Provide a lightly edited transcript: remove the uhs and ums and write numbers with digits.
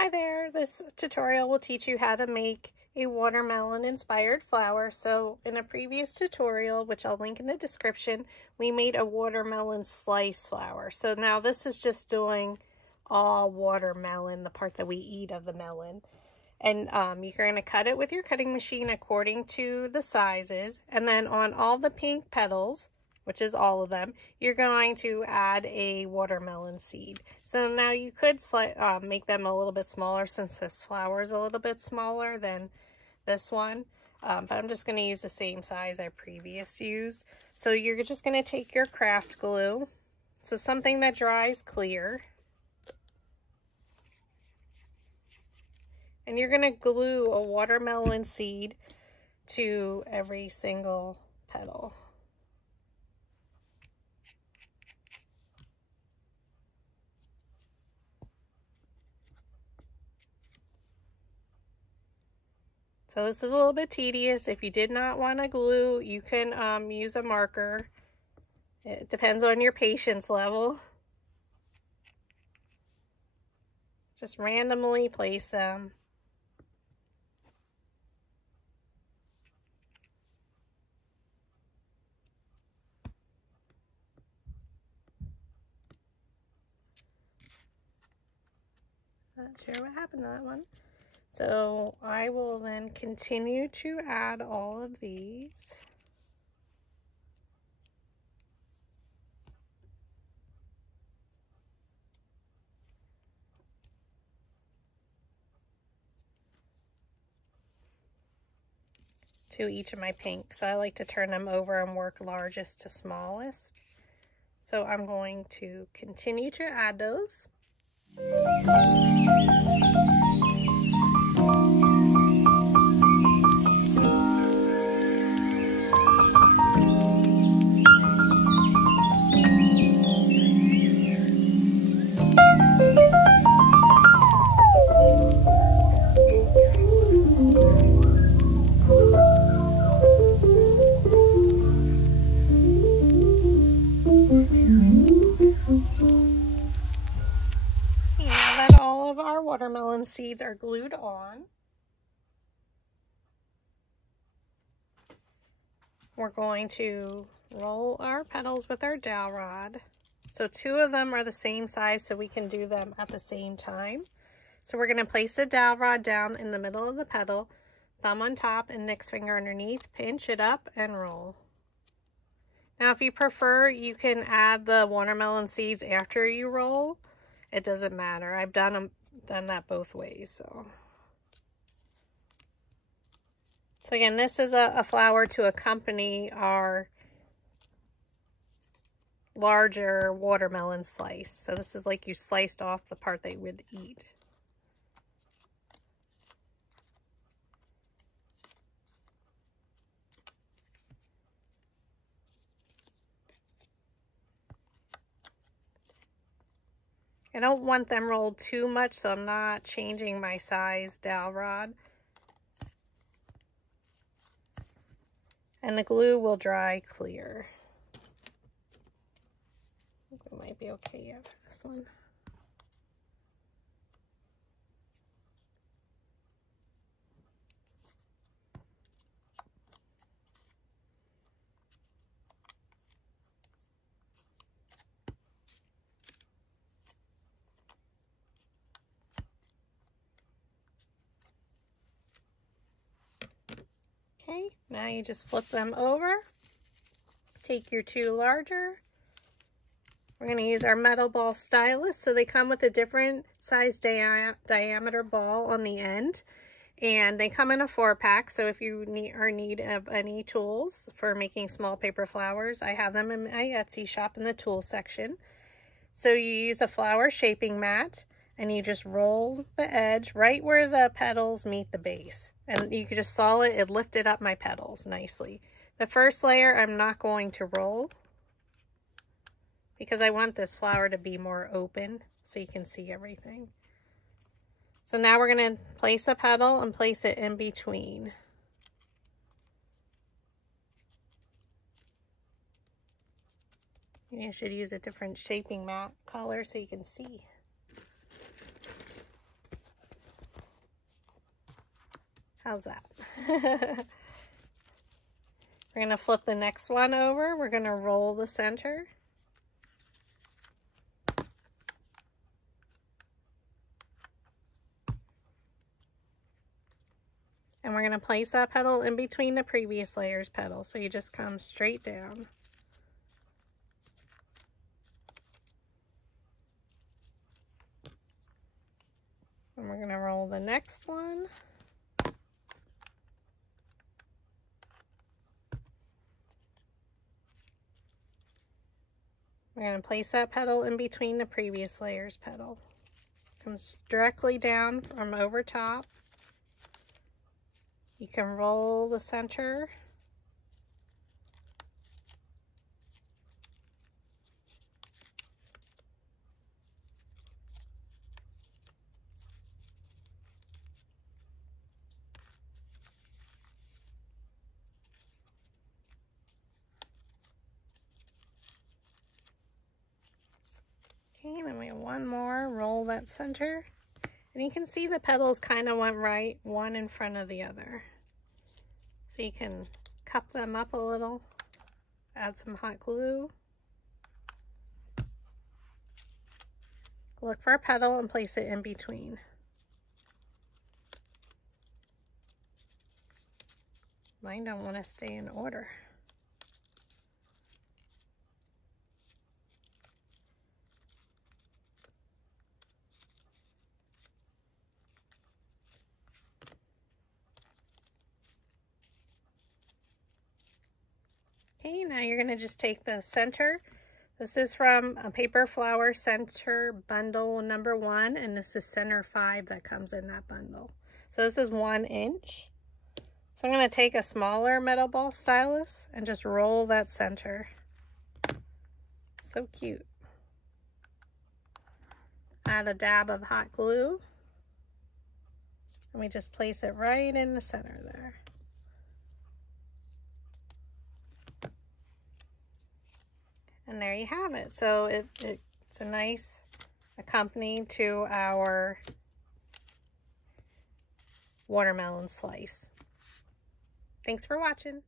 Hi there, this tutorial will teach you how to make a watermelon inspired flower. So in a previous tutorial, which I'll link in the description, we made a watermelon slice flower. So now this is just doing all watermelon, the part that we eat of the melon. And you're going to cut it with your cutting machine according to the sizes. And then on all the pink petals, which is all of them, you're going to add a watermelon seed. So now you could make them a little bit smaller since this flower is a little bit smaller than this one. But I'm just going to use the same size I previously used. So you're just going to take your craft glue, so something that dries clear, and you're going to glue a watermelon seed to every single petal. So this is a little bit tedious. If you did not want to glue, you can use a marker. It depends on your patience level. Just randomly place them. Not sure what happened to that one. So I will then continue to add all of these. To each of my pinks. I like to turn them over and work largest to smallest. So I'm going to continue to add those. Our watermelon seeds are glued on. We're going to roll our petals with our dowel rod. So two of them are the same size, so we can do them at the same time. So we're going to place the dowel rod down in the middle of the petal, thumb on top and index finger underneath, pinch it up and roll. Now if you prefer, you can add the watermelon seeds after you roll. It doesn't matter. I've done that both ways. So again, this is a flower to accompany our larger watermelon slice. So this is like you sliced off the part that you would eat. I don't want them rolled too much, so I'm not changing my size dowel rod. And the glue will dry clear. I think we might be okay after this one. Okay, now you just flip them over. Take your two larger. We're going to use our metal ball stylus. So they come with a different size diameter ball on the end. And they come in a 4-pack. So if you are in need of any tools for making small paper flowers, I have them in my Etsy shop in the tool section. So you use a flower shaping mat. And you just roll the edge right where the petals meet the base. And you can just saw it, it lifted up my petals nicely. The first layer I'm not going to roll because I want this flower to be more open so you can see everything. So now we're going to place a petal and place it in between. You should use a different shaping mat color so you can see. How's that? We're going to flip the next one over. We're going to roll the center. And we're going to place that petal in between the previous layer's petals. So you just come straight down. And we're going to roll the next one. We're going to place that petal in between the previous layer's petal. Comes directly down from over top. You can roll the center. Okay, then we have one more, roll that center. And you can see the petals kind of went right, one in front of the other. So you can cup them up a little, add some hot glue. Look for a petal and place it in between. Mine don't want to stay in order. Okay, now you're going to just take the center. This is from a Paper Flower Center Bundle number 1, and this is center 5 that comes in that bundle. So this is 1 inch. So I'm going to take a smaller metal ball stylus and just roll that center. So cute. Add a dab of hot glue. And we just place it right in the center there. And there you have it. So it's a nice accompaniment to our watermelon slice. Thanks for watching.